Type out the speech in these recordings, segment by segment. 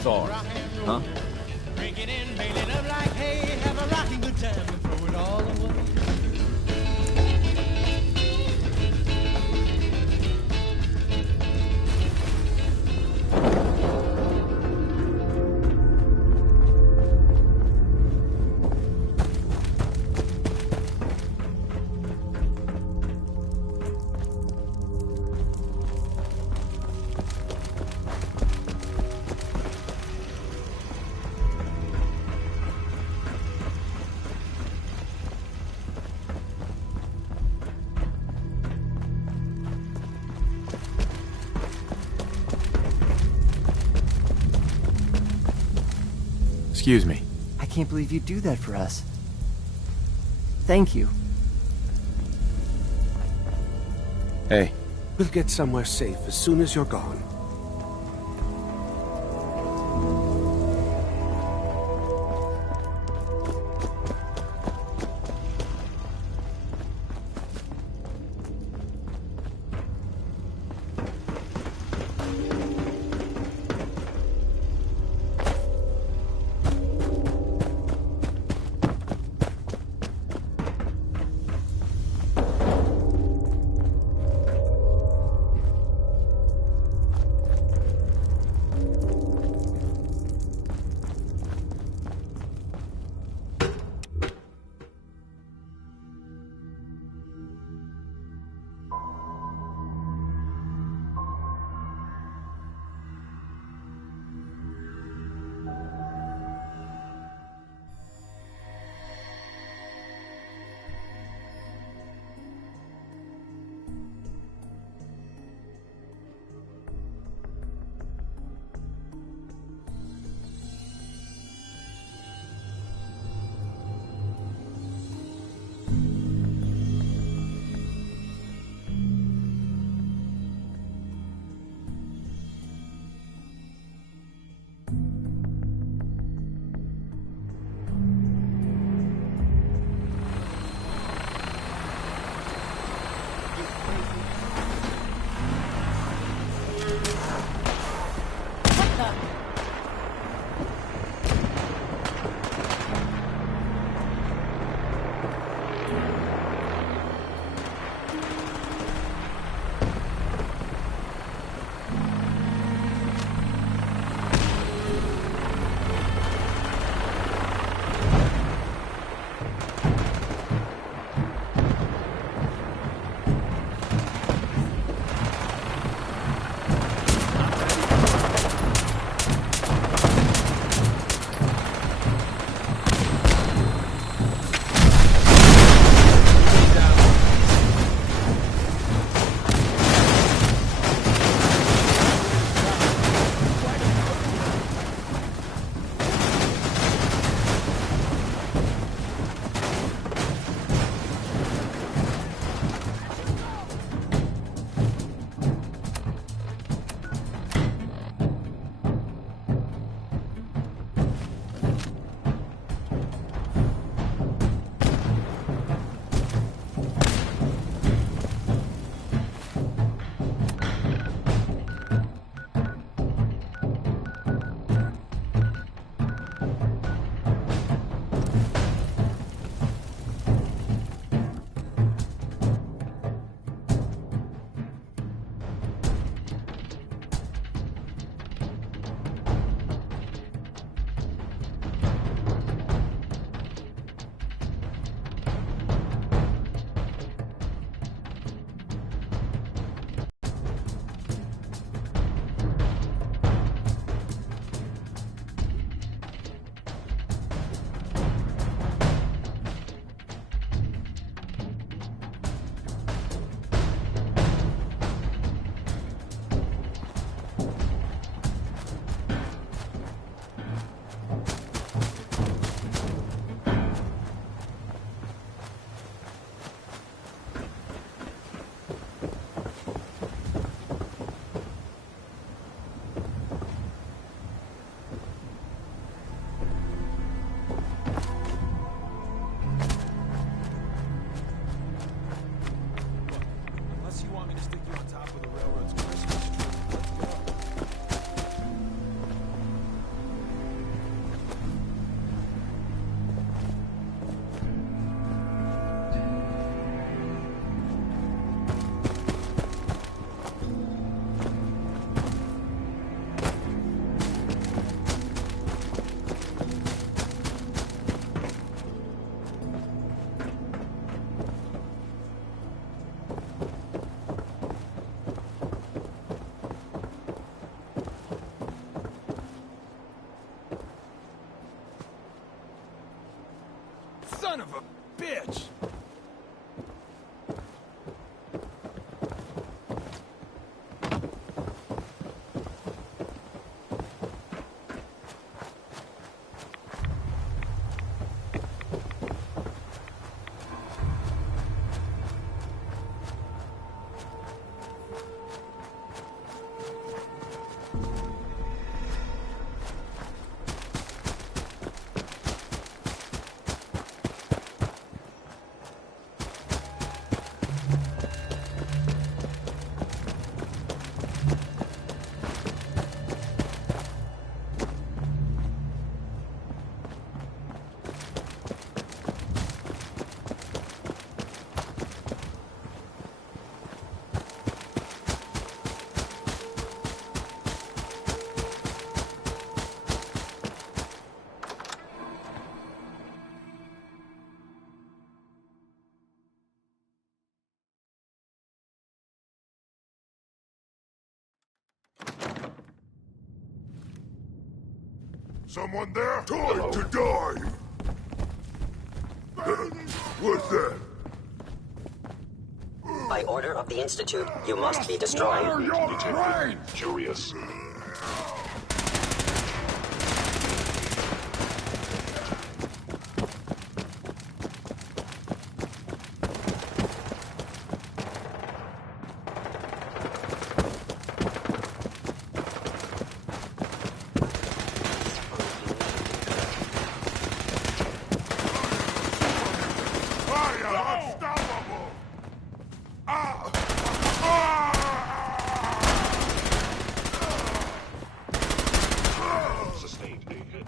Thor. Huh? Drinking and bailing up like hay, have a rocking good time and throw it all away. Excuse me. I can't believe you do that for us. Thank you. Hey. We'll get somewhere safe as soon as you're gone. Someone there? Time to die! What's that? By order of the Institute, you must be destroyed. Fire your brain! Curious. Sustained a hit.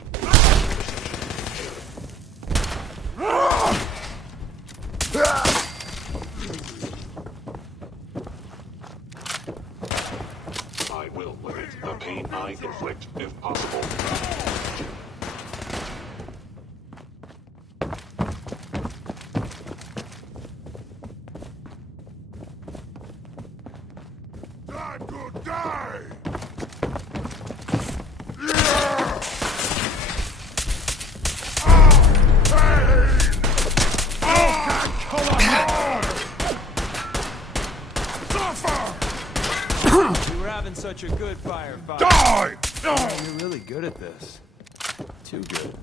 I will limit the pain I inflict, if possible. Time to die! You were having such a good firefight. Die! You're really good at this. Too good.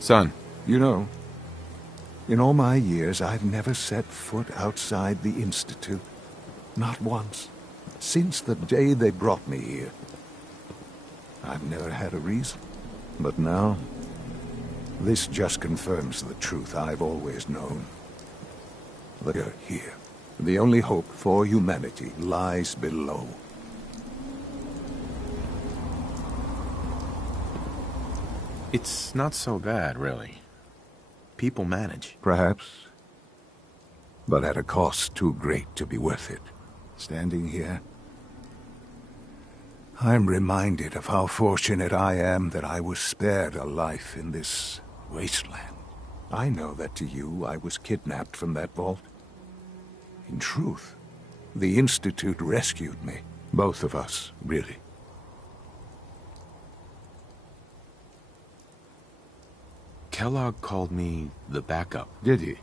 Son. You know, in all my years, I've never set foot outside the Institute. Not once. Since the day they brought me here. I've never had a reason. But now, this just confirms the truth I've always known. They're here. The only hope for humanity lies below. It's not so bad, really. People manage. Perhaps. But at a cost too great to be worth it. Standing here, I'm reminded of how fortunate I am that I was spared a life in this wasteland. I know that to you, I was kidnapped from that vault. In truth, the Institute rescued me. Both of us, really. Kellogg called me the backup. Did he?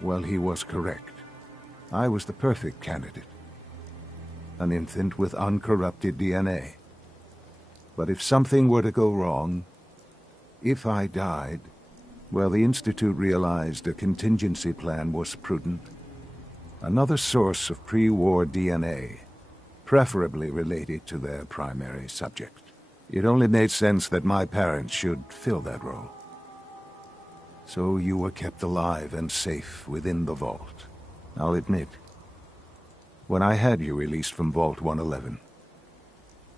Well, he was correct. I was the perfect candidate. An infant with uncorrupted DNA. But if something were to go wrong, if I died, well, the Institute realized a contingency plan was prudent. Another source of pre-war DNA, preferably related to their primary subject. It only made sense that my parents should fill that role. So you were kept alive and safe within the vault. I'll admit, when I had you released from Vault 111,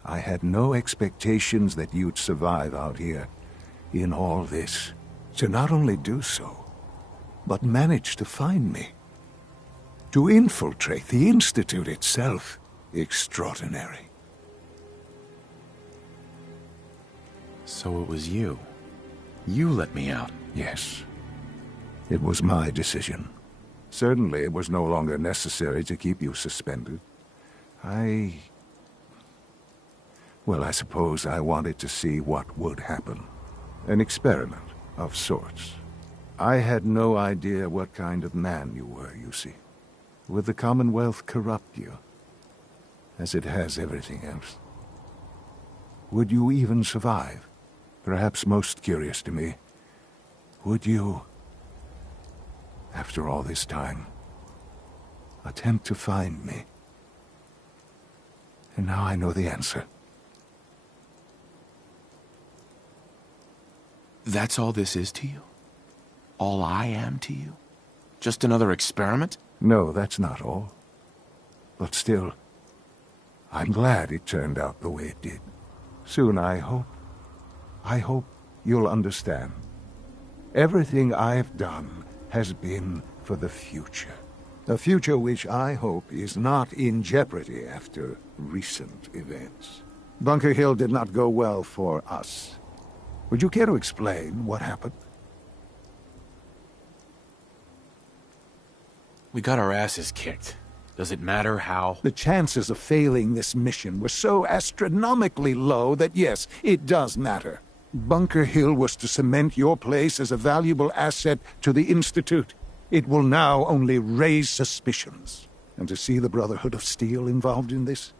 I had no expectations that you'd survive out here in all this. To not only do so, but manage to find me. To infiltrate the Institute itself. Extraordinary. So it was you. You let me out. Yes. It was my decision. Certainly it was no longer necessary to keep you suspended. Well, I suppose I wanted to see what would happen. An experiment of sorts. I had no idea what kind of man you were, you see. Would the Commonwealth corrupt you? As it has everything else? Would you even survive? Perhaps most curious to me, would you, after all this time, attempt to find me? And now I know the answer. That's all this is to you? All I am to you? Just another experiment? No, that's not all. But still, I'm glad it turned out the way it did. Soon, I hope you'll understand. Everything I've done has been for the future. A future which I hope is not in jeopardy after recent events. Bunker Hill did not go well for us. Would you care to explain what happened? We got our asses kicked. Does it matter how? The chances of failing this mission were so astronomically low that yes, it does matter. Bunker Hill was to cement your place as a valuable asset to the Institute. It will now only raise suspicions. And to see the Brotherhood of Steel involved in this?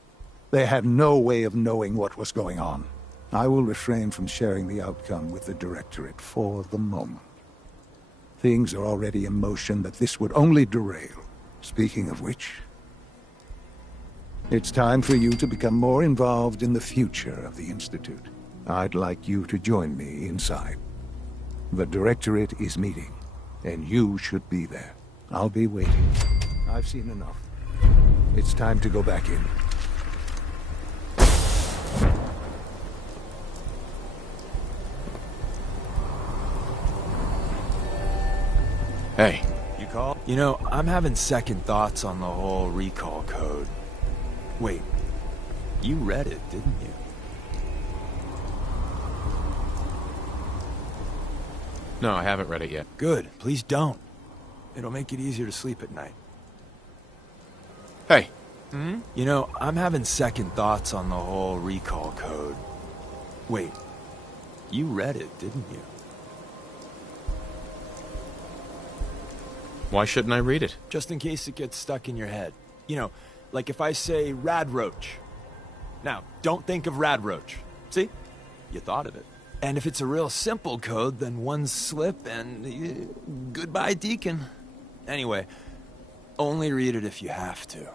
They had no way of knowing what was going on. I will refrain from sharing the outcome with the Directorate for the moment. Things are already in motion that this would only derail. Speaking of which, it's time for you to become more involved in the future of the Institute. I'd like you to join me inside. The Directorate is meeting, and you should be there. I'll be waiting. I've seen enough. It's time to go back in. Hey. You call? You know, I'm having second thoughts on the whole recall code. Wait, you read it, didn't you? No, I haven't read it yet. Good, please don't. It'll make it easier to sleep at night. Hey. You know, I'm having second thoughts on the whole recall code. Wait, you read it, didn't you? Why shouldn't I read it? Just in case it gets stuck in your head. You know, like if I say Radroach. Now, don't think of Radroach. See? You thought of it. And if it's a real simple code, then one slip and goodbye, Deacon. Anyway, only read it if you have to.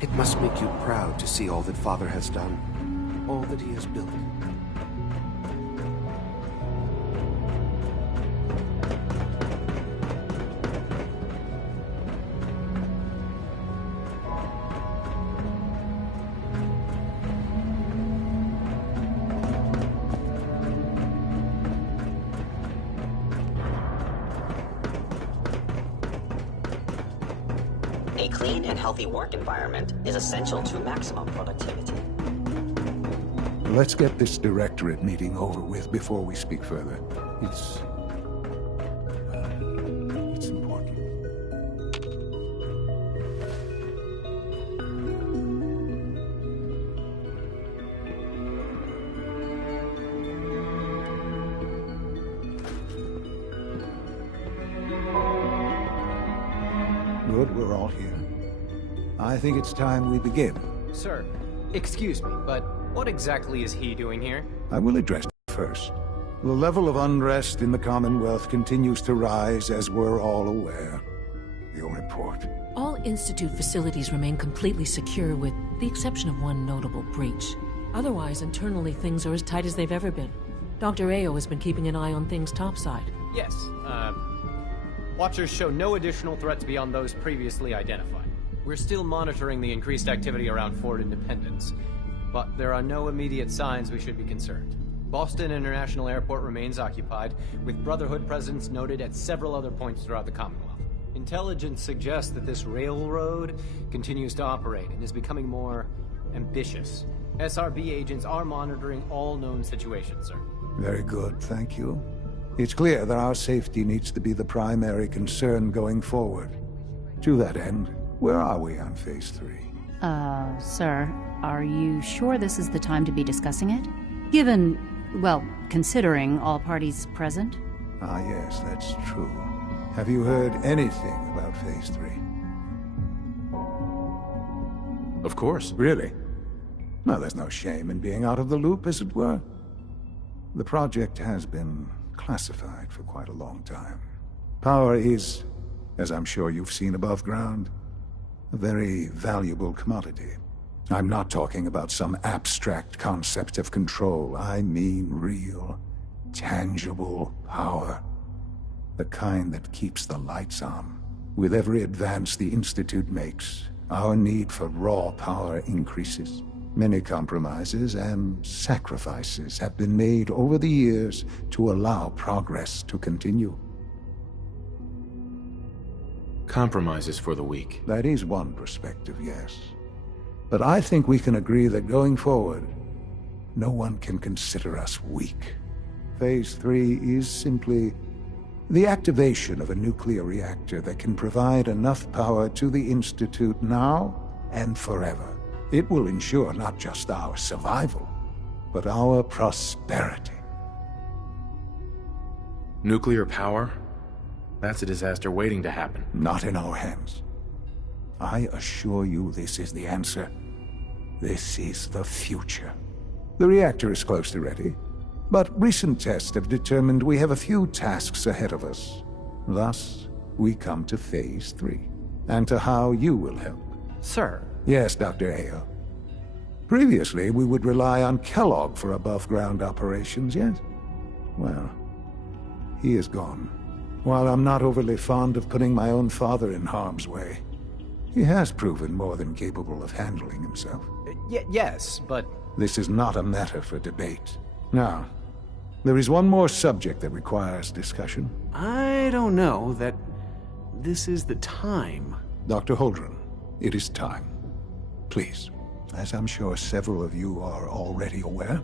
It must make you proud to see all that Father has done, all that he has built. A clean and healthy work environment is essential to maximum productivity. Let's get this directorate meeting over with before we speak further. It's important. Good, we're all here. I think it's time we begin. Sir, excuse me, but what exactly is he doing here? I will address it first. The level of unrest in the Commonwealth continues to rise, as we're all aware. Your report. All Institute facilities remain completely secure, with the exception of one notable breach. Otherwise, internally, things are as tight as they've ever been. Dr. Ao has been keeping an eye on things topside. Yes, Watchers show no additional threats beyond those previously identified. We're still monitoring the increased activity around Fort Independence, but there are no immediate signs we should be concerned. Boston International Airport remains occupied, with Brotherhood presence noted at several other points throughout the Commonwealth. Intelligence suggests that this railroad continues to operate and is becoming more ambitious. SRB agents are monitoring all known situations, sir. Very good, thank you. It's clear that our safety needs to be the primary concern going forward. To that end, where are we on Phase 3? Sir, are you sure this is the time to be discussing it? Given, well, considering all parties present? Ah, yes, that's true. Have you heard anything about Phase 3? Of course. Really? No, there's no shame in being out of the loop, as it were. The project has been classified for quite a long time. Power is, as I'm sure you've seen above ground, a very valuable commodity. I'm not talking about some abstract concept of control. I mean real, tangible power. The kind that keeps the lights on. With every advance the Institute makes, our need for raw power increases. Many compromises and sacrifices have been made over the years to allow progress to continue. Compromises for the weak. That is one perspective, yes. But I think we can agree that going forward, no one can consider us weak. Phase 3 is simply the activation of a nuclear reactor that can provide enough power to the Institute now and forever. It will ensure not just our survival, but our prosperity. Nuclear power? That's a disaster waiting to happen. Not in our hands. I assure you this is the answer. This is the future. The reactor is close to ready, but recent tests have determined we have a few tasks ahead of us. Thus, we come to Phase 3, and to how you will help. Sir. Yes, Dr. Ao. Previously, we would rely on Kellogg for above-ground operations, yes? Well, he is gone. While I'm not overly fond of putting my own father in harm's way, he has proven more than capable of handling himself. Yes, but... This is not a matter for debate. Now, there is one more subject that requires discussion. I don't know that this is the time. Dr. Holdren, it is time. Please, as I'm sure several of you are already aware,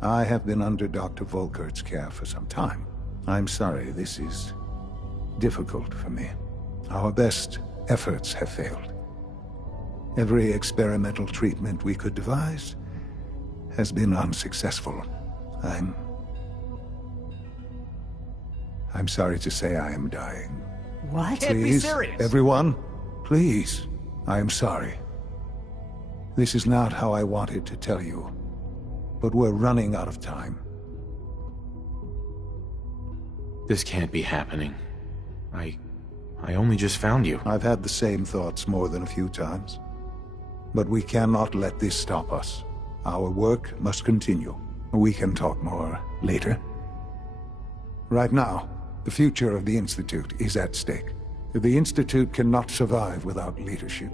I have been under Dr. Volkert's care for some time. I'm sorry, this is difficult for me. Our best efforts have failed. Every experimental treatment we could devise has been unsuccessful. I'm sorry to say I am dying. What? Can't be serious. Everyone, please. I am sorry. This is not how I wanted to tell you, but we're running out of time. This can't be happening. I only just found you. I've had the same thoughts more than a few times. But we cannot let this stop us. Our work must continue. We can talk more later. Right now, the future of the Institute is at stake. The Institute cannot survive without leadership.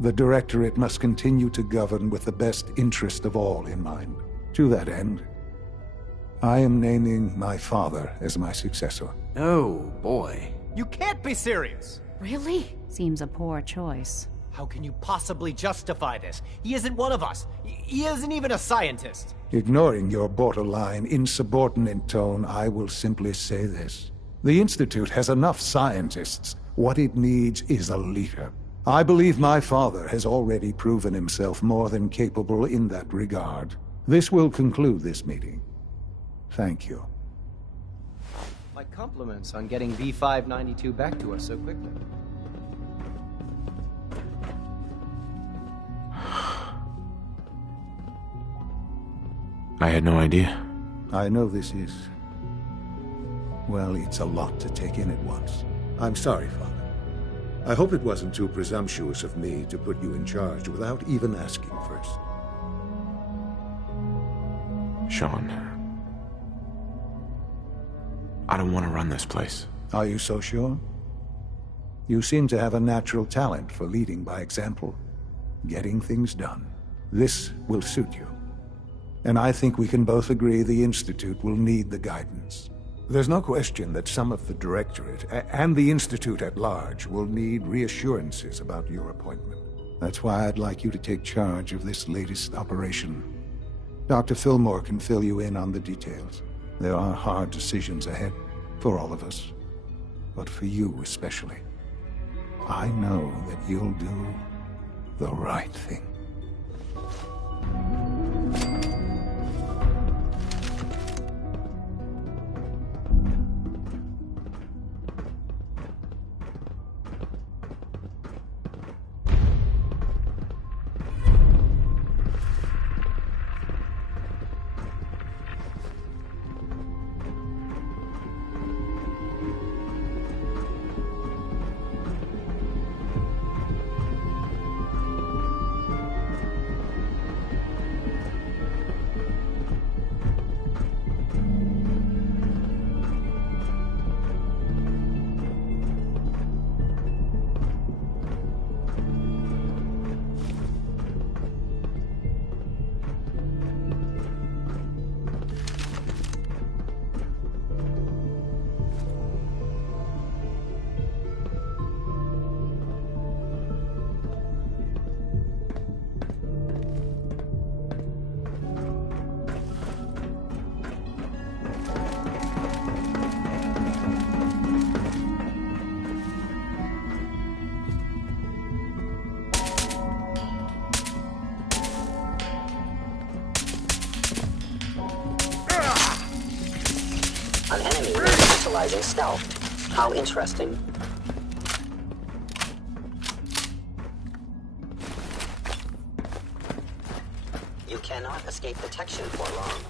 The Directorate must continue to govern with the best interest of all in mind. To that end, I am naming my father as my successor. Oh, boy. You can't be serious! Really? Seems a poor choice. How can you possibly justify this? He isn't one of us. He isn't even a scientist. Ignoring your borderline, insubordinate tone, I will simply say this. The Institute has enough scientists. What it needs is a leader. I believe my father has already proven himself more than capable in that regard. This will conclude this meeting. Thank you. My compliments on getting V592 back to us so quickly. I had no idea. I know this is... well, it's a lot to take in at once. I'm sorry, Father. I hope it wasn't too presumptuous of me to put you in charge without even asking first. Sean, I don't want to run this place. Are you so sure? You seem to have a natural talent for leading by example, getting things done. This will suit you. And I think we can both agree the Institute will need the guidance. There's no question that some of the Directorate, and the Institute at large, will need reassurances about your appointment. That's why I'd like you to take charge of this latest operation. Dr. Fillmore can fill you in on the details. There are hard decisions ahead, for all of us. But for you especially. I know that you'll do the right thing. An enemy utilizing stealth. How interesting. You cannot escape detection for long.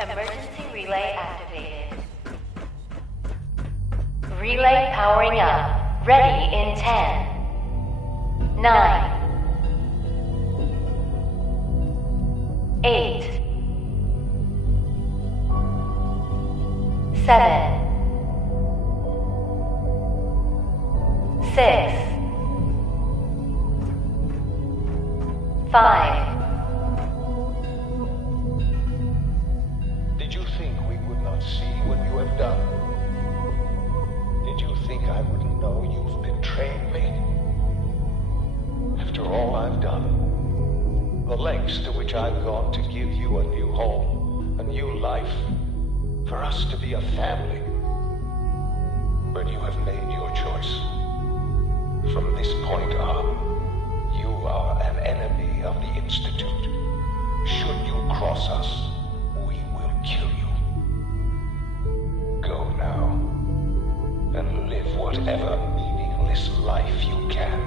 Emergency relay activated. Relay powering up. Ready in 10, 9, 8, 7, 6, 5. Did you think we would not see what you have done? Did you think I wouldn't know you've betrayed me? After all I've done, the lengths to which I've gone to give you a new home, a new life, for us to be a family. But you have made your choice. From this point on, you are an enemy of the Institute. Should you cross us, we will kill you. Go now, and live whatever meaningless life you can.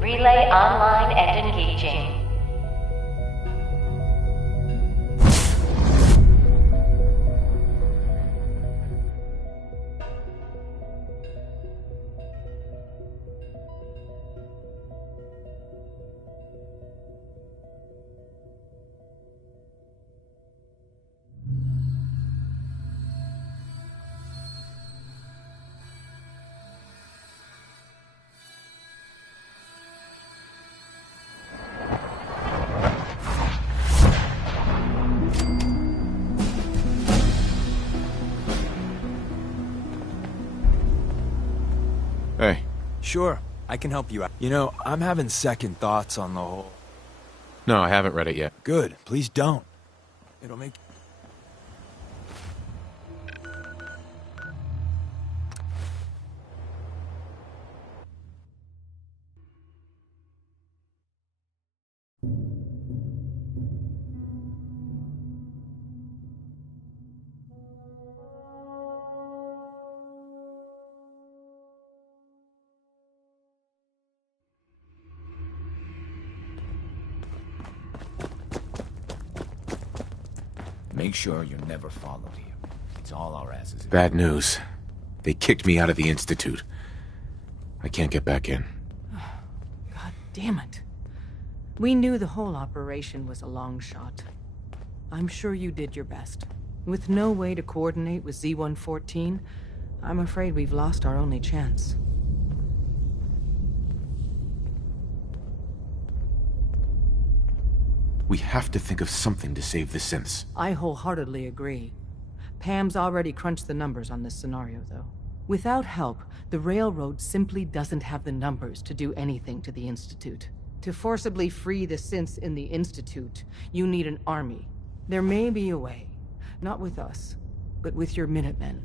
Relay online and engaging. Hey. Sure, I can help you out. You know, I'm having second thoughts on the whole... No, I haven't read it yet. Good, please don't. It'll make... Make sure you're never followed here. It's all our asses. Bad news. They kicked me out of the Institute. I can't get back in. God damn it. We knew the whole operation was a long shot. I'm sure you did your best. With no way to coordinate with Z-114, I'm afraid we've lost our only chance. We have to think of something to save the synths. I wholeheartedly agree. Pam's already crunched the numbers on this scenario, though. Without help, the Railroad simply doesn't have the numbers to do anything to the Institute. To forcibly free the synths in the Institute, you need an army. There may be a way. Not with us, but with your Minutemen.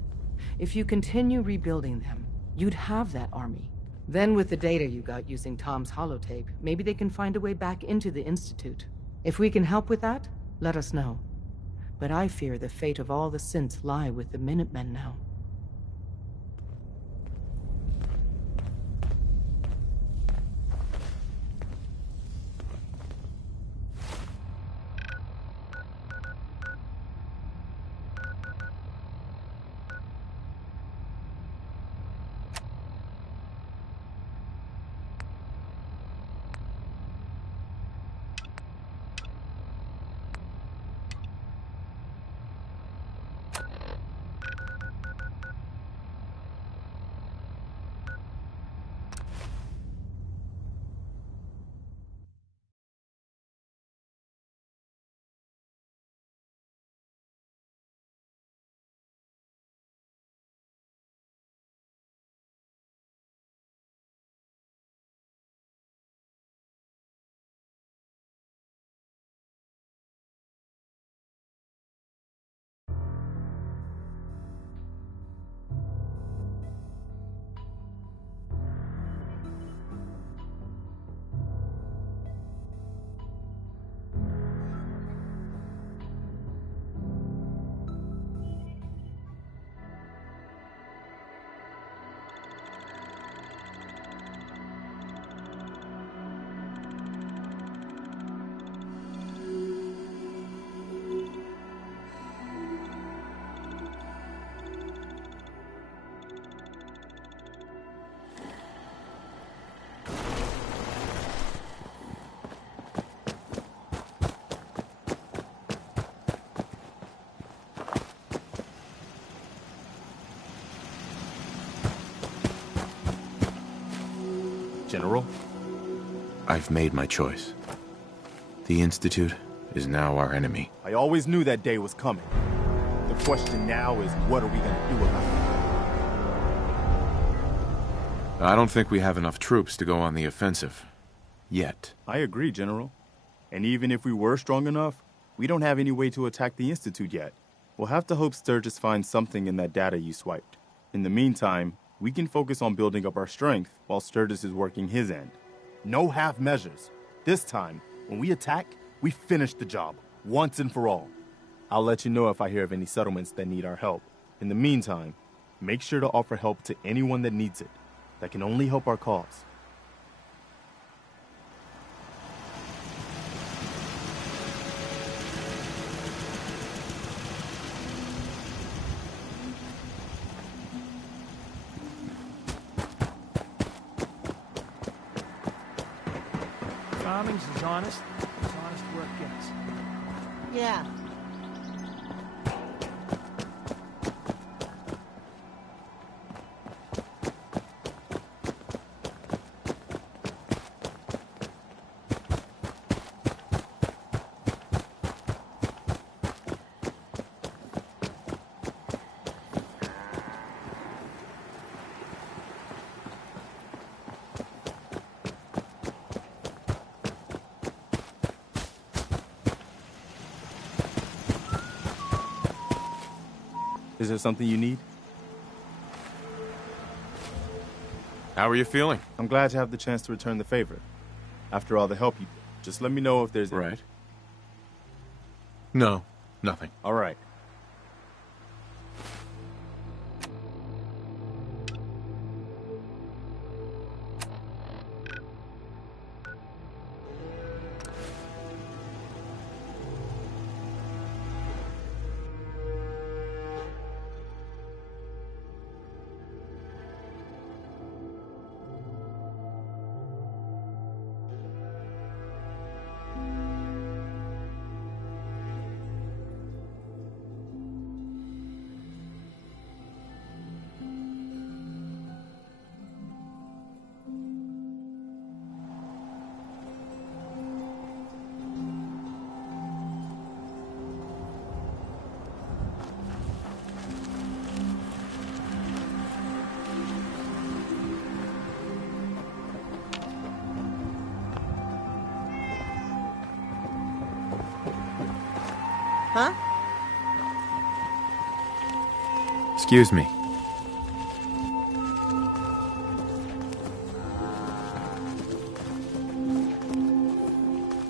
If you continue rebuilding them, you'd have that army. Then with the data you got using Tom's holotape, maybe they can find a way back into the Institute. If we can help with that, let us know. But I fear the fate of all the synths lie with the Minutemen now. General? I've made my choice. The Institute is now our enemy. I always knew that day was coming. The question now is, what are we gonna do about it? I don't think we have enough troops to go on the offensive. Yet. I agree, General. And even if we were strong enough, we don't have any way to attack the Institute yet. We'll have to hope Sturgis finds something in that data you swiped. In the meantime, we can focus on building up our strength while Sturgis is working his end. No half measures. This time, when we attack, we finish the job, once and for all. I'll let you know if I hear of any settlements that need our help. In the meantime, make sure to offer help to anyone that needs it. That can only help our cause. Farming's as honest work gets. Yeah. Is there something you need? How are you feeling? I'm glad to have the chance to return the favor. After all the help you did. Just let me know if there's... Right. No, nothing. All right. Huh? Excuse me.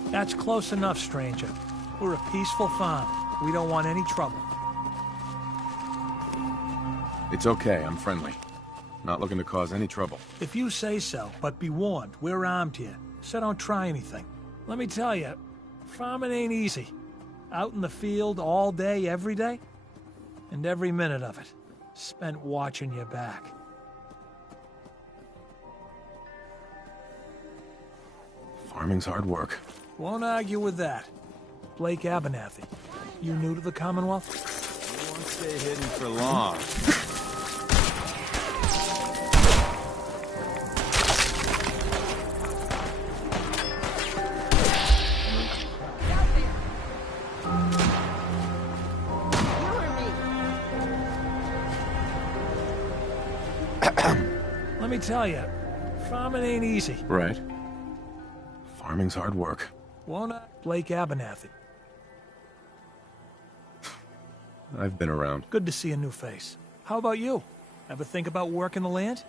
That's close enough, stranger. We're a peaceful farm. We don't want any trouble. It's okay, I'm friendly. Not looking to cause any trouble. If you say so, but be warned, we're armed here, so don't try anything. Let me tell you, farming ain't easy. Out in the field all day, every day, and every minute of it spent watching your back. Farming's hard work. Won't argue with that. Blake Abernathy, you new to the Commonwealth? You won't stay hidden for long. Let me tell you, farming ain't easy. Right. Farming's hard work. Won't I? Blake Abernathy. I've been around. Good to see a new face. How about you? Ever think about working the land?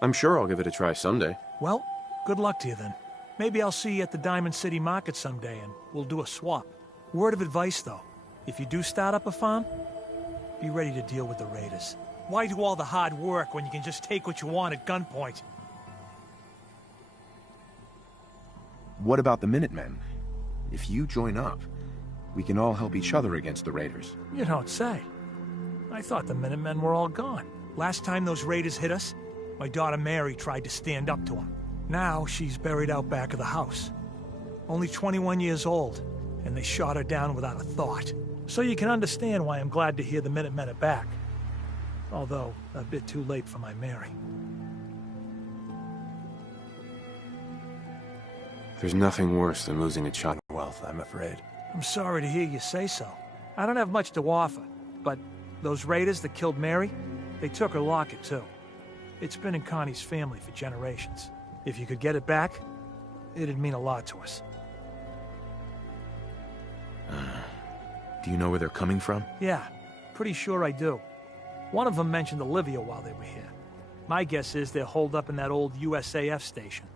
I'm sure I'll give it a try someday. Well, good luck to you then. Maybe I'll see you at the Diamond City Market someday and we'll do a swap. Word of advice though, if you do start up a farm, be ready to deal with the raiders. Why do all the hard work when you can just take what you want at gunpoint? What about the Minutemen? If you join up, we can all help each other against the raiders. You don't say. I thought the Minutemen were all gone. Last time those raiders hit us, my daughter Mary tried to stand up to them. Now she's buried out back of the house. Only 21 years old, and they shot her down without a thought. So you can understand why I'm glad to hear the Minutemen are back. Although, a bit too late for my Mary. There's nothing worse than losing a child of wealth, I'm afraid. I'm sorry to hear you say so. I don't have much to offer, but those raiders that killed Mary, they took her locket too. It's been in Connie's family for generations. If you could get it back, it'd mean a lot to us. Do you know where they're coming from? Yeah, pretty sure I do. One of them mentioned Olivia while they were here. My guess is they're holed up in that old USAF station.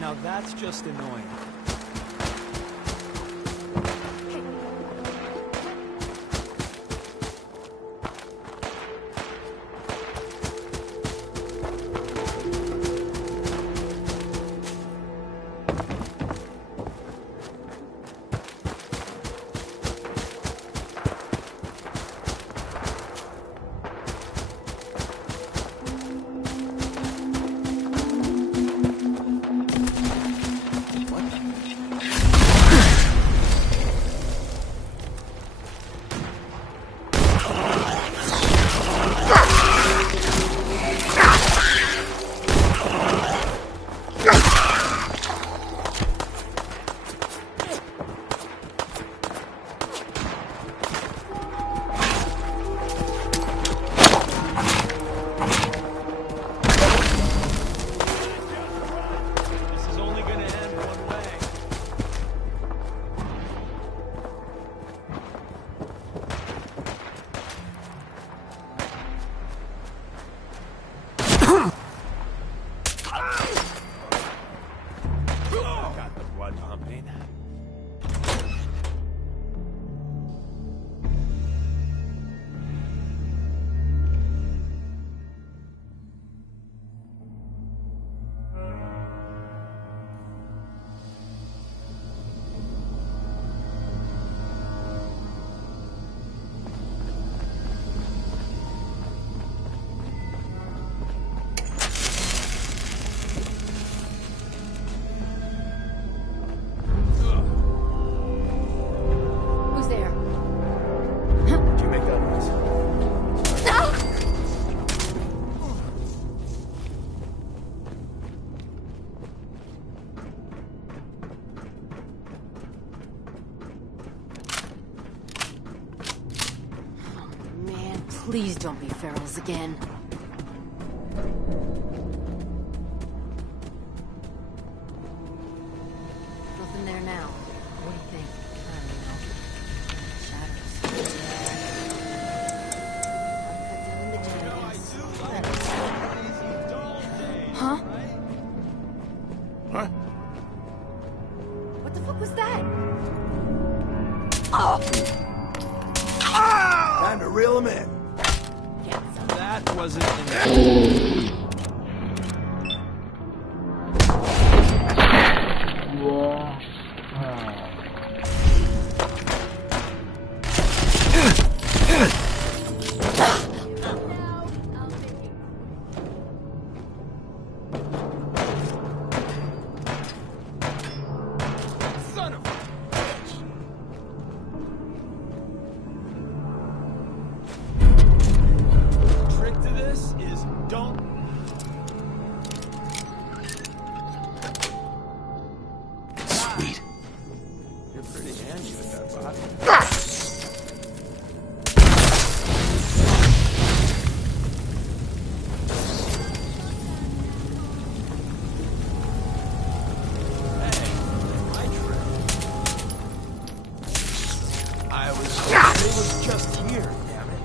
Now that's just annoying. Please don't be ferals again. Nothing there now. What do you think? Huh? Huh? What the fuck was that? Oh! Time to reel him in. That wasn't enough. complete. You're pretty handy with that bot. It was just here, damn it.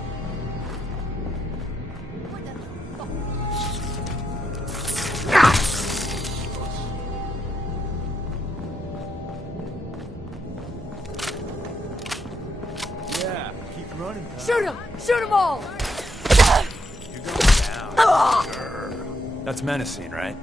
Yeah, keep running, pal. Shoot him! Shoot them all! You're going down. Grr. That's menacing, right?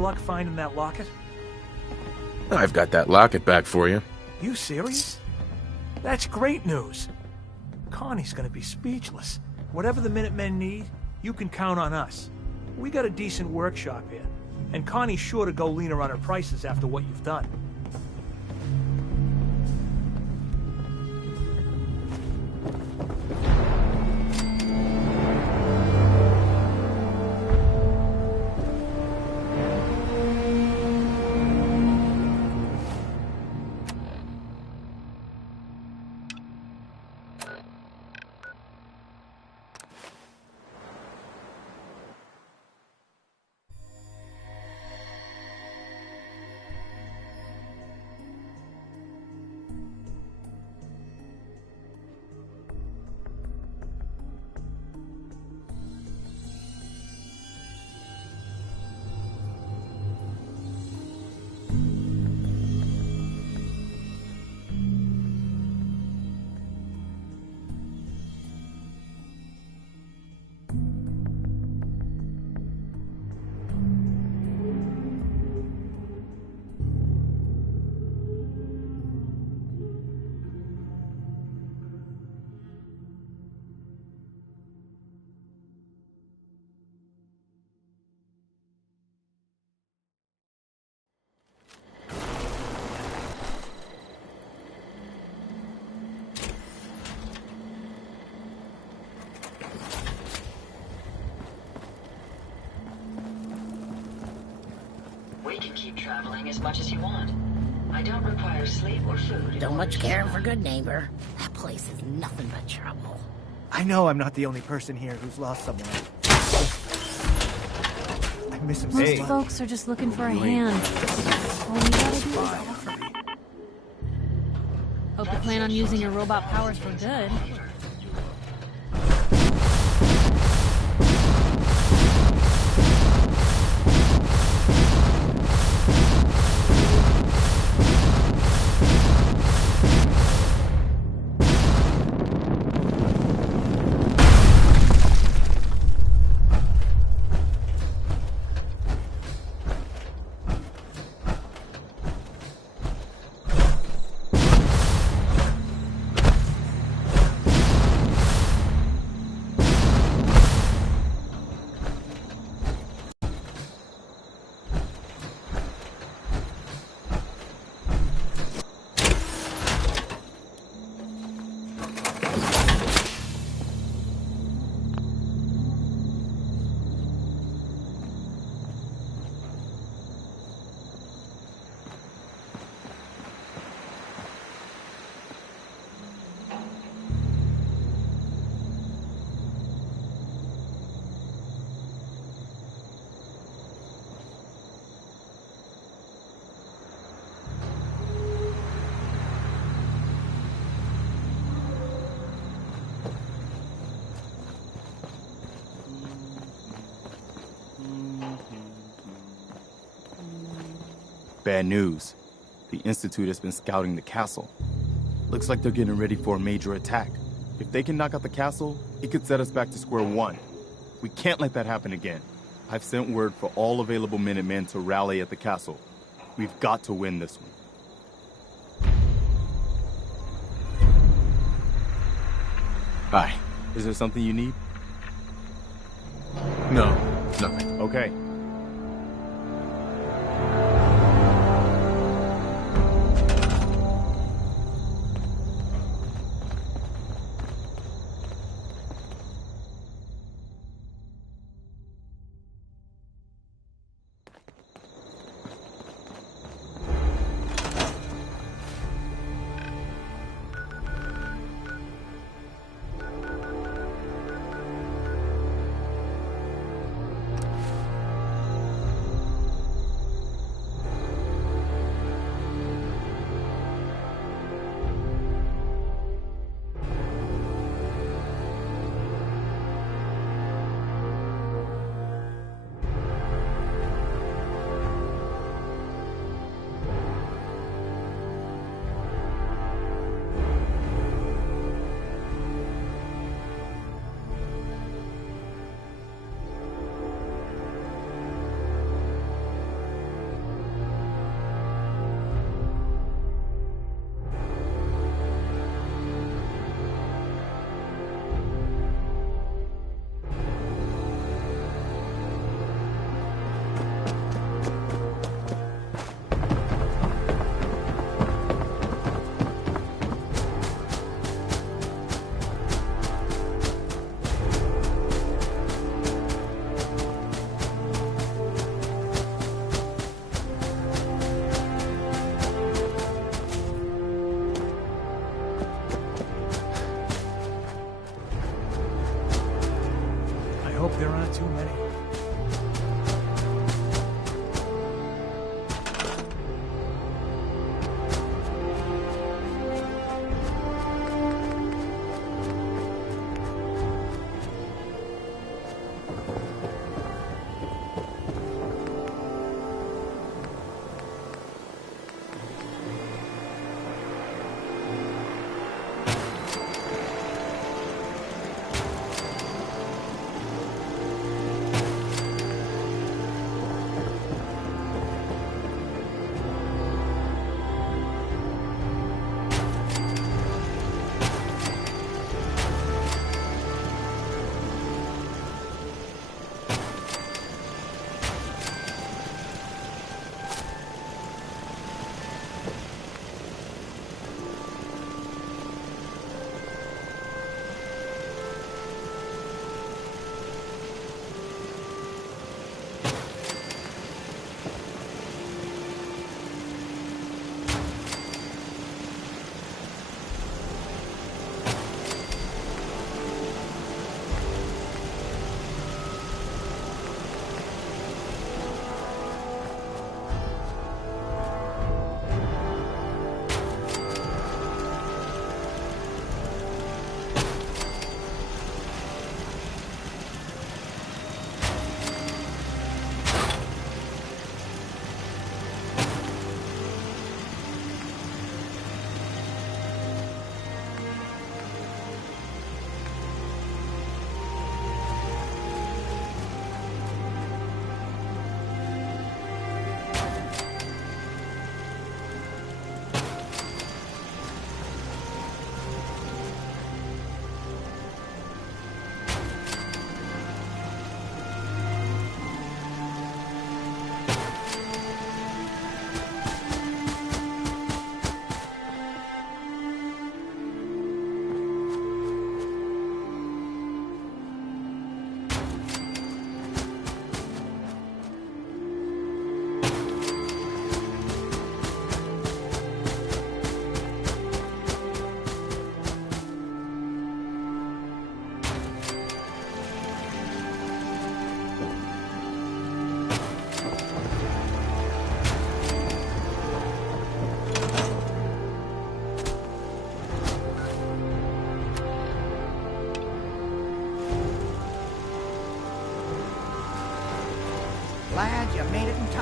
luck finding that locket? I've got that locket back for you. You serious? That's great news. Connie's gonna be speechless. Whatever the Minutemen need, you can count on us. We got a decent workshop here, and Connie's sure to go leaner on her prices after what you've done. We can keep traveling as much as you want. I don't require sleep or food. Don't much care for good neighbor. That place is nothing but trouble. I know I'm not the only person here who's lost someone. I miss him so Most much. folks are just looking for a hand. All you gotta do is offer. Hope you plan on using your robot powers for good. Bad news. The Institute has been scouting the castle. Looks like they're getting ready for a major attack. If they can knock out the castle, it could set us back to square one. We can't let that happen again. I've sent word for all available Minutemen to rally at the castle. We've got to win this one. Hi. Is there something you need? No, nothing. Okay.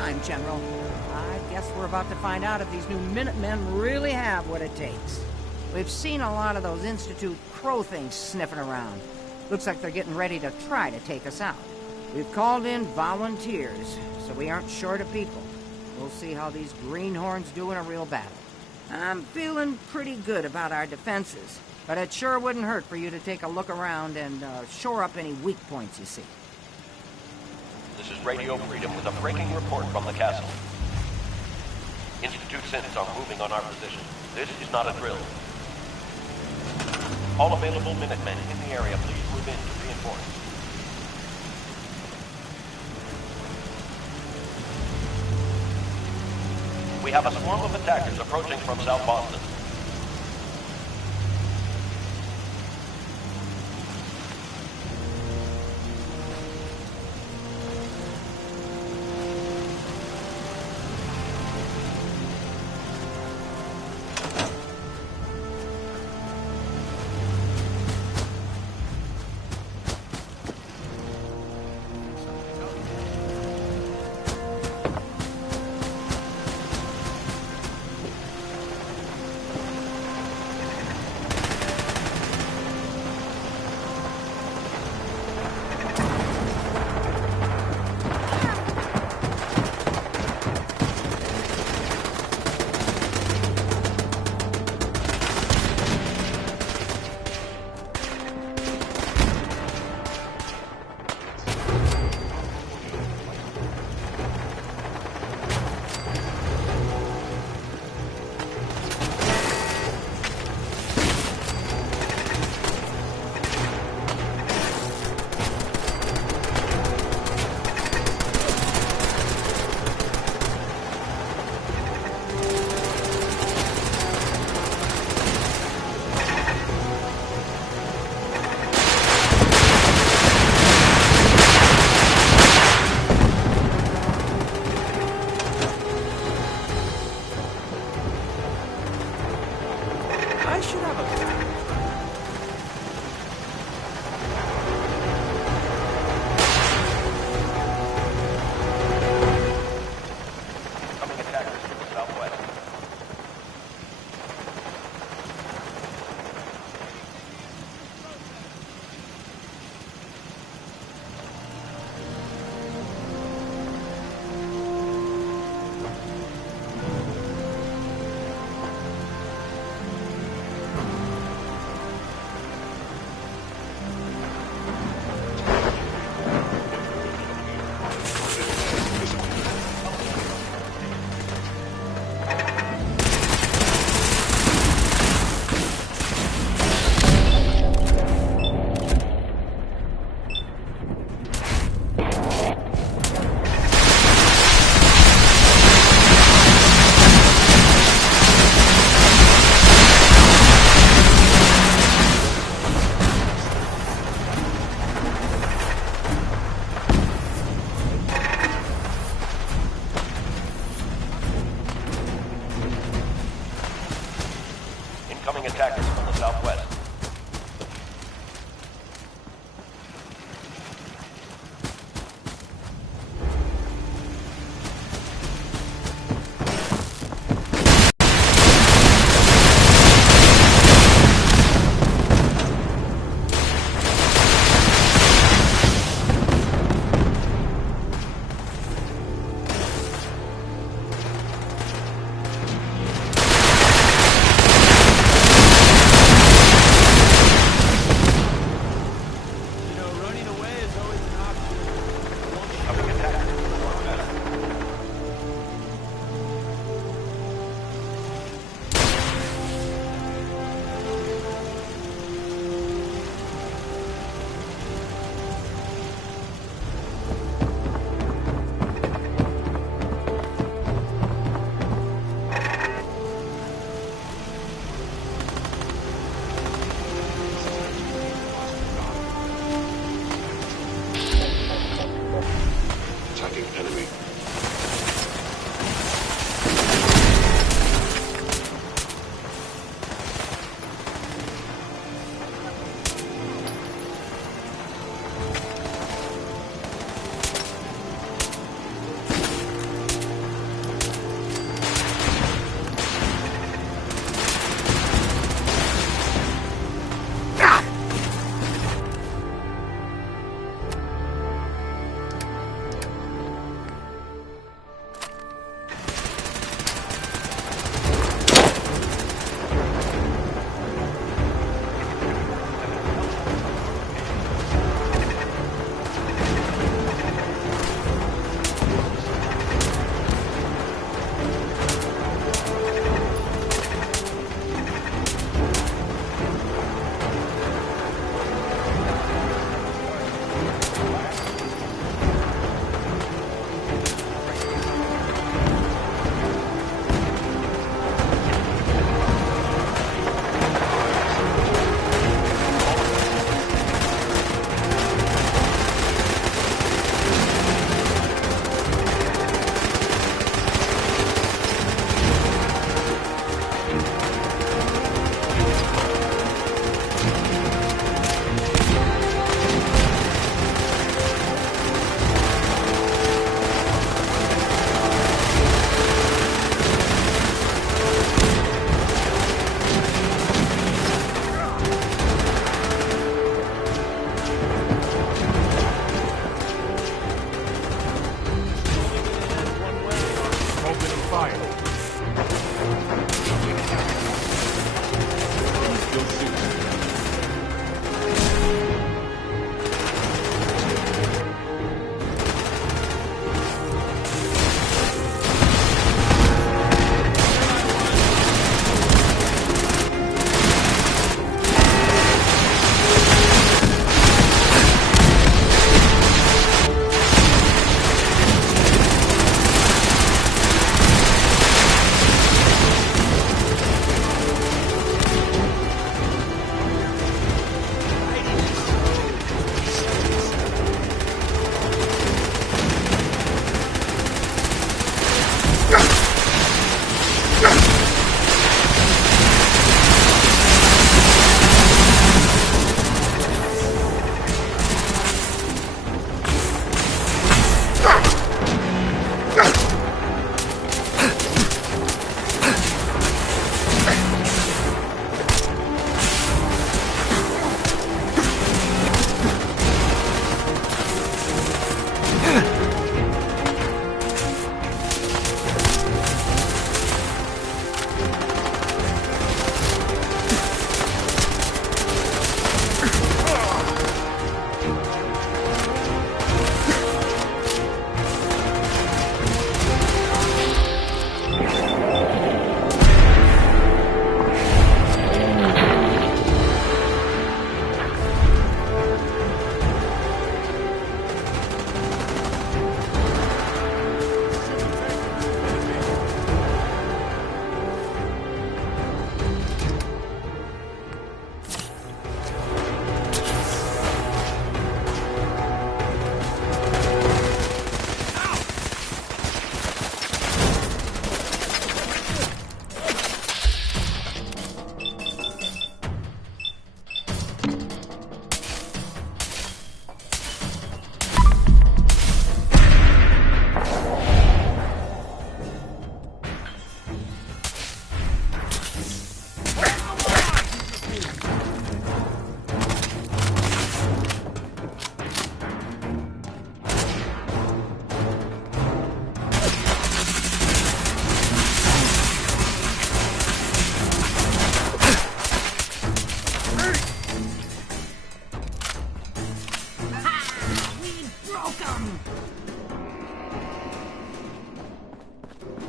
time, General. I guess we're about to find out if these new Minutemen really have what it takes. We've seen a lot of those Institute crow things sniffing around. Looks like they're getting ready to try to take us out. We've called in volunteers, so we aren't short of people. We'll see how these greenhorns do in a real battle. I'm feeling pretty good about our defenses, but it sure wouldn't hurt for you to take a look around and shore up any weak points you see. This is Radio Freedom with a breaking report from the castle. Institute synths are moving on our position. This is not a drill. All available Minutemen in the area, please move in to reinforce. We have a swarm of attackers approaching from South Boston.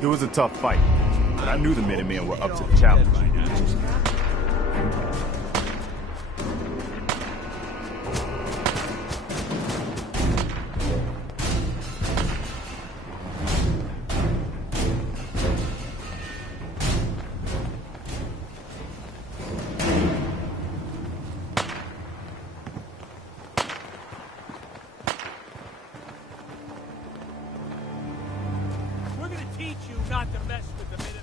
It was a tough fight, but I knew the Minutemen were up to the challenge. We're gonna teach you not to mess with the Minutemen.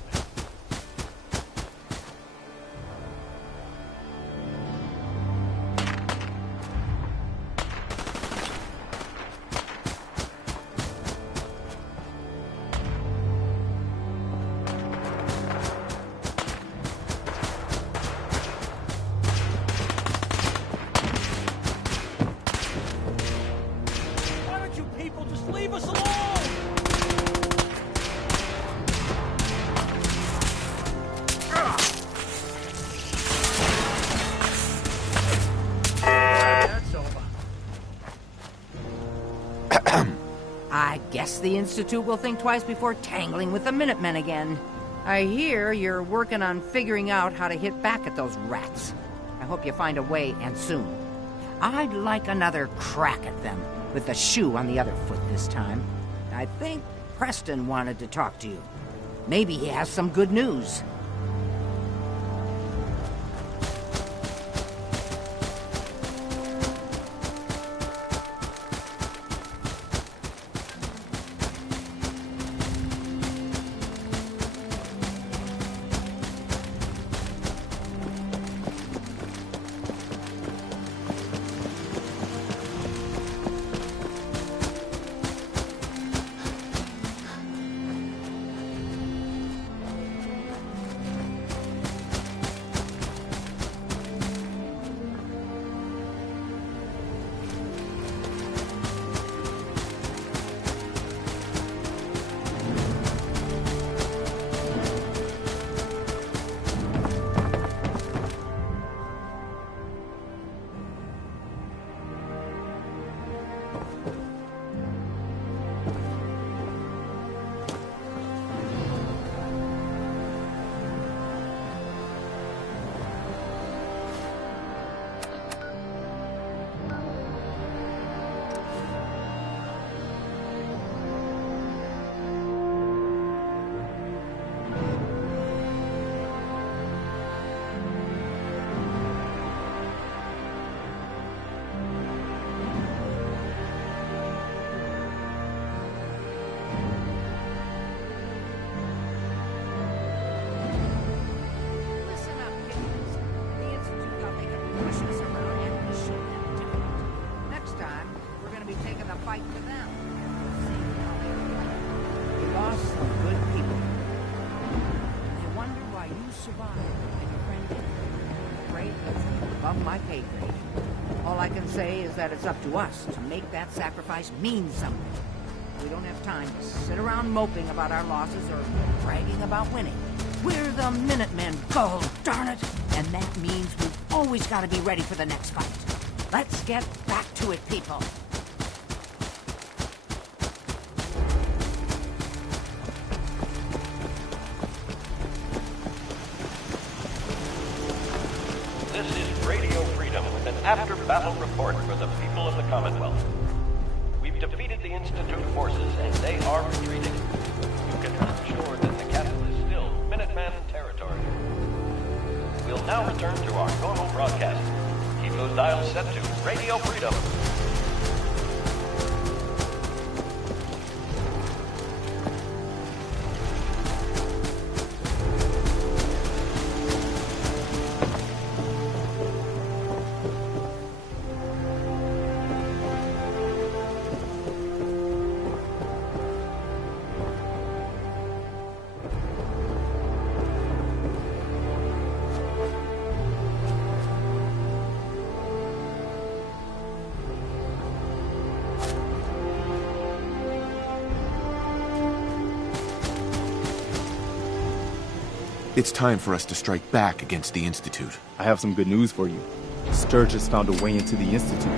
Why don't you people just leave us alone? That's over. I guess the Institute will think twice before tangling with the Minutemen again. I hear you're working on figuring out how to hit back at those rats. I hope you find a way, and soon. I'd like another crack at them, with the shoe on the other foot this time. I think Preston wanted to talk to you. Maybe he has some good news. fight for them. We lost some good people. I wonder why you survived and your friend didn't. Great, that's above my pay grade. All I can say is that it's up to us to make that sacrifice mean something. We don't have time to sit around moping about our losses or bragging about winning. We're the Minutemen, gold darn it! And that means we've always got to be ready for the next fight. Let's get back to it, people. This is Radio Freedom with an after-battle report for the people of the Commonwealth. We've defeated the Institute forces, and they are retreating. You can rest assured that the castle is still Minuteman territory. We'll now return to our normal broadcast. Keep those dials set to Radio Freedom. It's time for us to strike back against the Institute. I have some good news for you. Sturgis found a way into the Institute.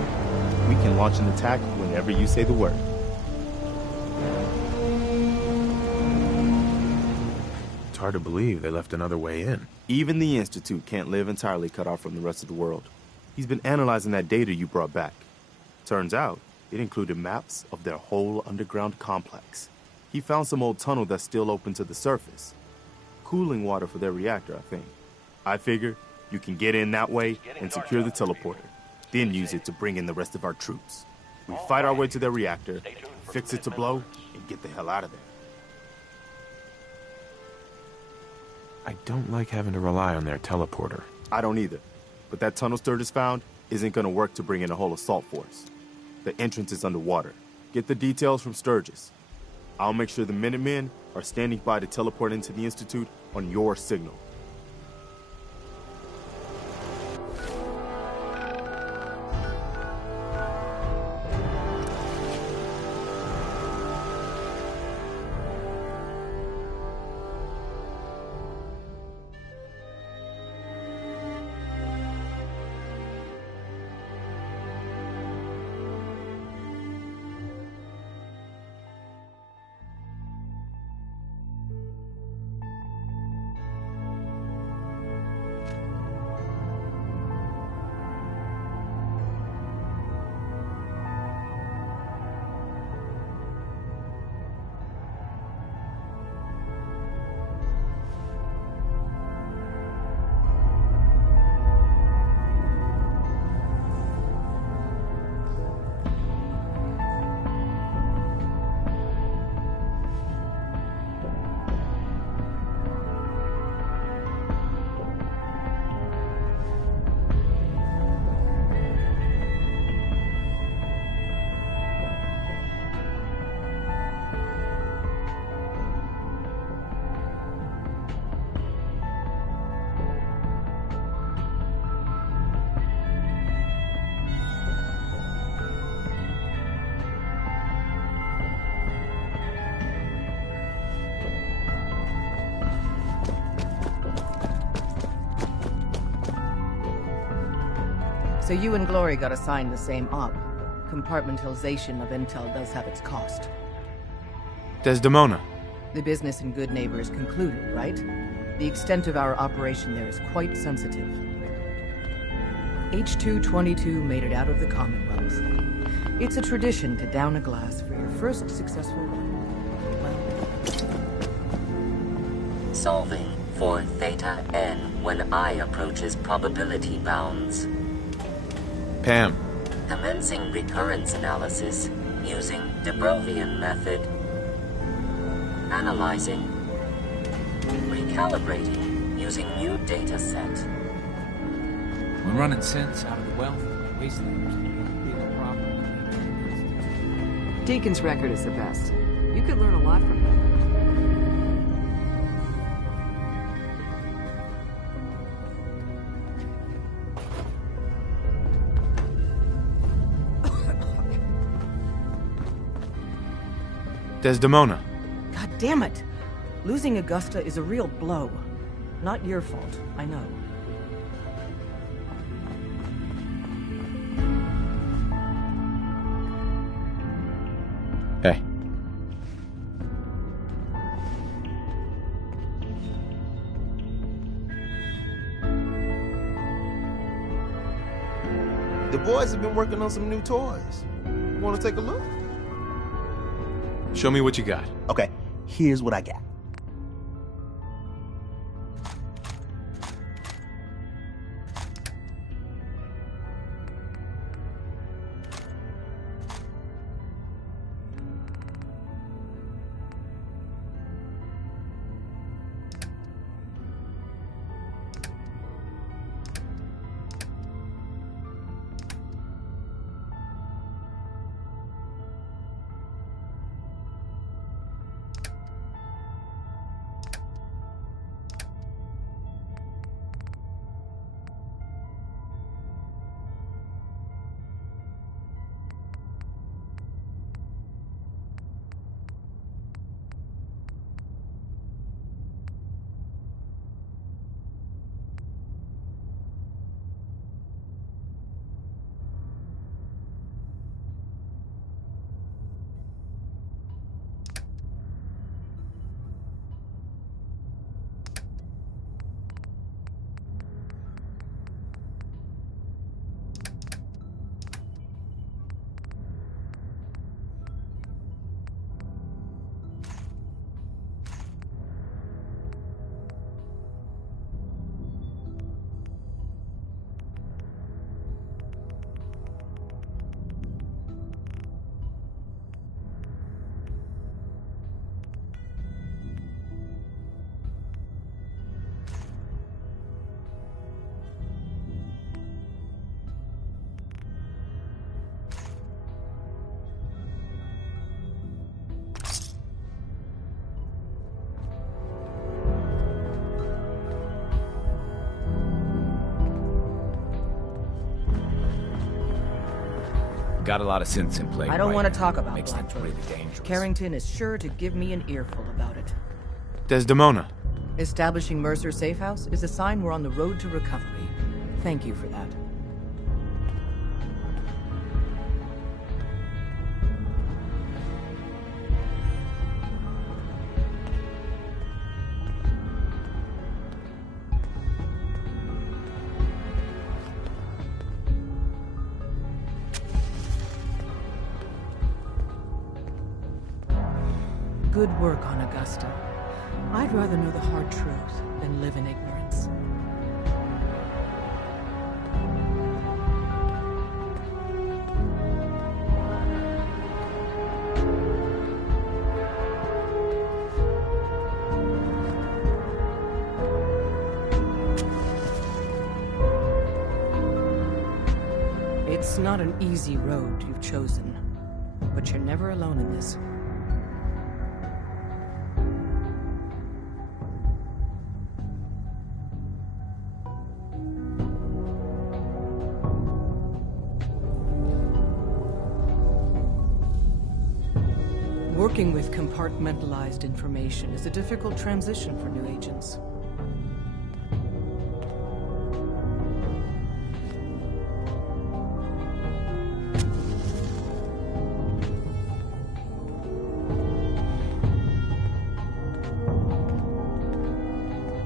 We can launch an attack whenever you say the word. It's hard to believe they left another way in. Even the Institute can't live entirely cut off from the rest of the world. He's been analyzing that data you brought back. Turns out, it included maps of their whole underground complex. He found some old tunnel that's still open to the surface. Cooling water for their reactor, I think. I figure you can get in that way and secure the teleporter, then use it to bring in the rest of our troops. We fight our way to their reactor, fix it to blow, and get the hell out of there. I don't like having to rely on their teleporter. I don't either. But that tunnel Sturgis found isn't going to work to bring in a whole assault force. The entrance is underwater. Get the details from Sturgis. I'll make sure the Minutemen are standing by to teleport into the Institute on your signal. So you and Glory got assigned the same op. Compartmentalization of intel does have its cost. Desdemona. The business and good neighbors concluded, right? The extent of our operation there is quite sensitive. H-222 made it out of the Commonwealth. It's a tradition to down a glass for your first successful run. Well... Solving for Theta N when I approaches probability bounds. Pam. Commencing recurrence analysis using de Brovian method. Analyzing. Recalibrating using new data set. When running sense out of the wealth, wastelanders can be the proper. Deacon's record is the best. You could learn a lot from him. Desdemona. God damn it! Losing Augusta is a real blow. Not your fault, I know. Hey. The boys have been working on some new toys. Want to take a look? Show me what you got. Okay, here's what I got. Got a lot of synths in play. I don't want to talk about Makes things Blackbird. really dangerous. Carrington is sure to give me an earful about it. Desdemona. Establishing Mercer Safe House is a sign we're on the road to recovery. Thank you for that. Good work on Augusta. I'd rather know the hard truth than live in ignorance. It's not an easy road you've chosen, but you're never alone in this. Working with compartmentalized information is a difficult transition for new agents.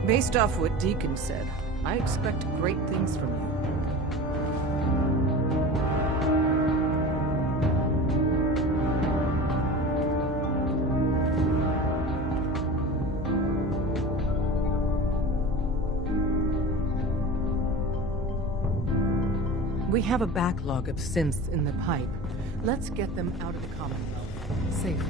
Based off what Deacon said, I expect great things from you. We have a backlog of synths in the pipe. Let's get them out of the Commonwealth safely.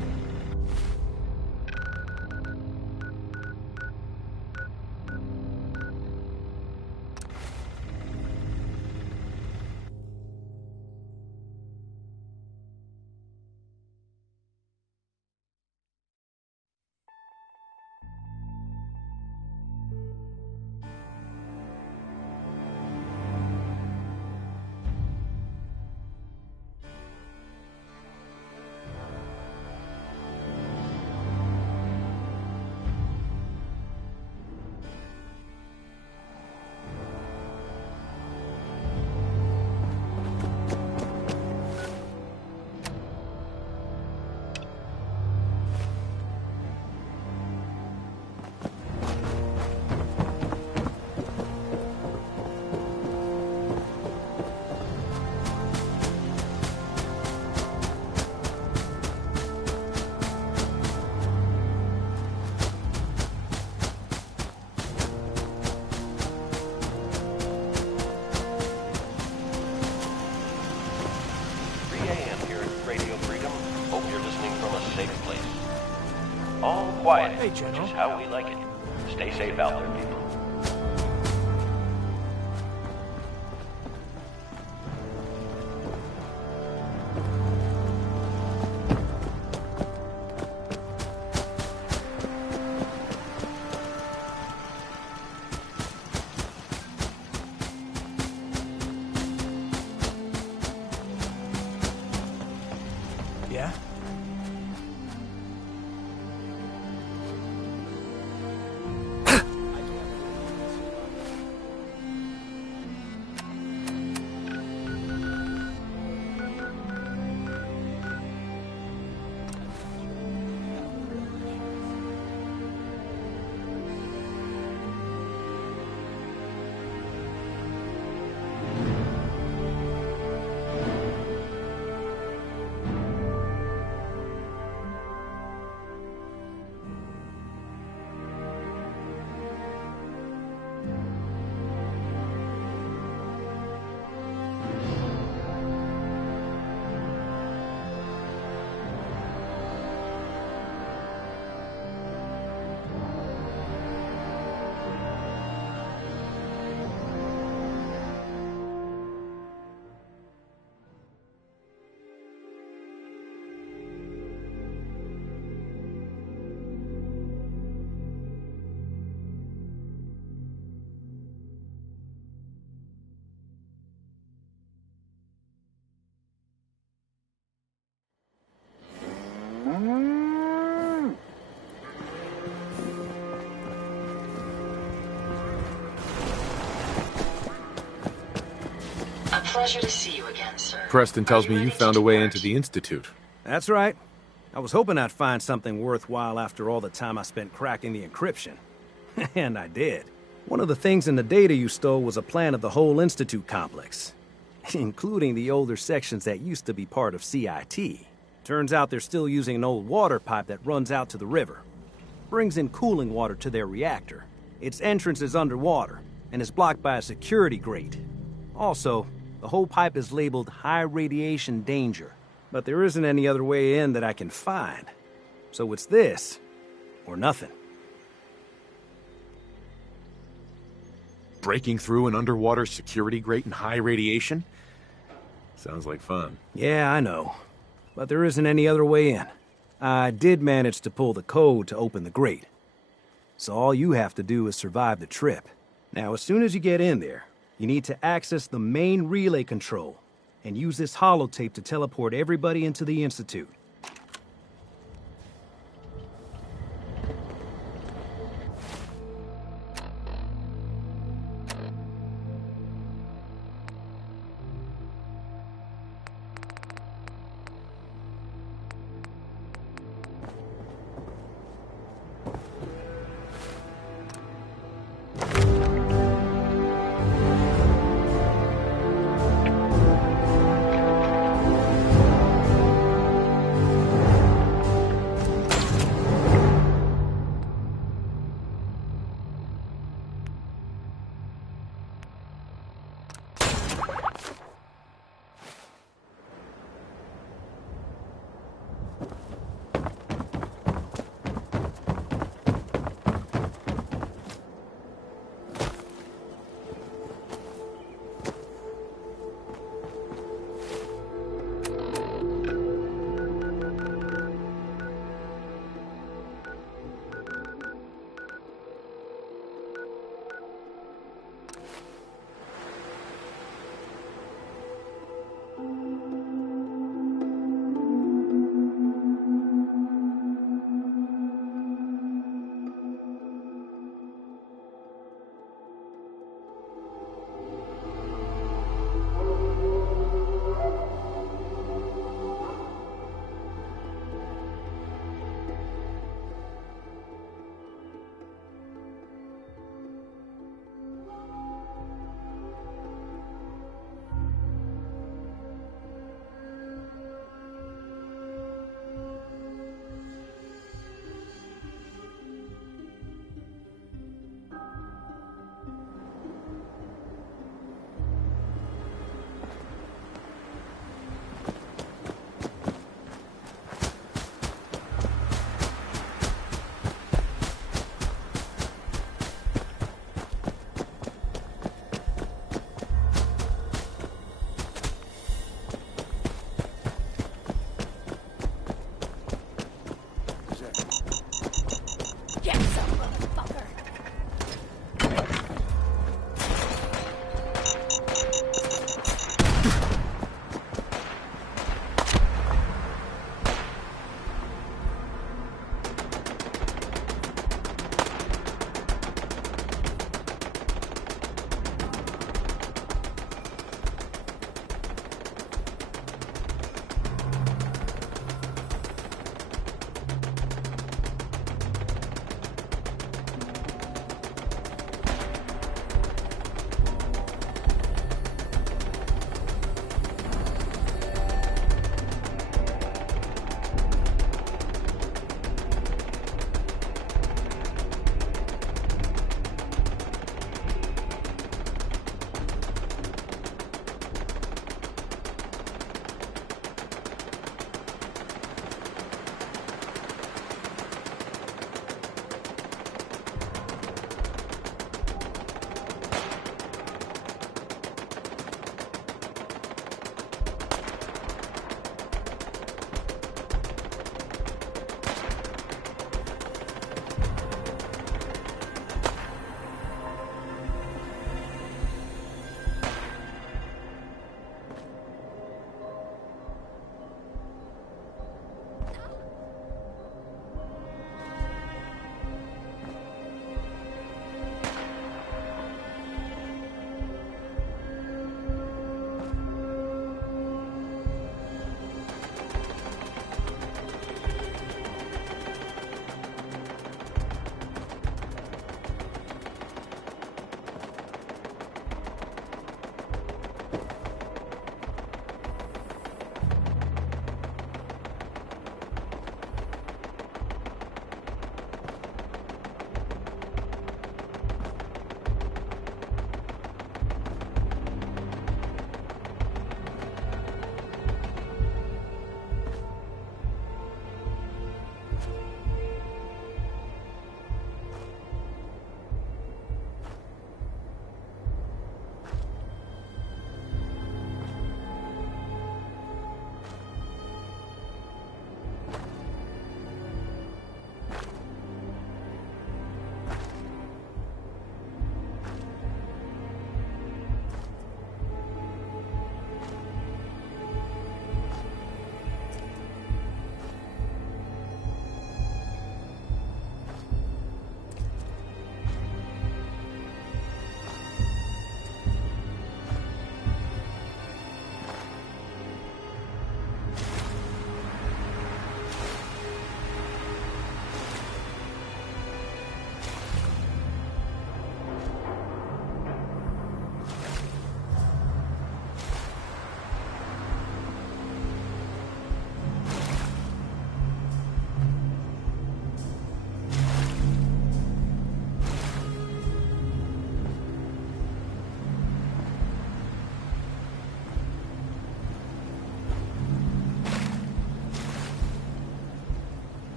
quiet, Hey, which General. is how we like it. Stay safe out there, people. Yeah? A pleasure to see you again, sir. Preston tells me you found a way into the Institute. That's right. I was hoping I'd find something worthwhile after all the time I spent cracking the encryption. And I did. One of the things in the data you stole was a plan of the whole Institute complex, including the older sections that used to be part of CIT. Turns out they're still using an old water pipe that runs out to the river. Brings in cooling water to their reactor. Its entrance is underwater, and is blocked by a security grate. Also, the whole pipe is labeled high radiation danger, but there isn't any other way in that I can find. So it's this, or nothing. Breaking through an underwater security grate in high radiation? Sounds like fun. Yeah, I know. But there isn't any other way in. I did manage to pull the code to open the grate. So all you have to do is survive the trip. Now, as soon as you get in there, you need to access the main relay control and use this holotape to teleport everybody into the Institute.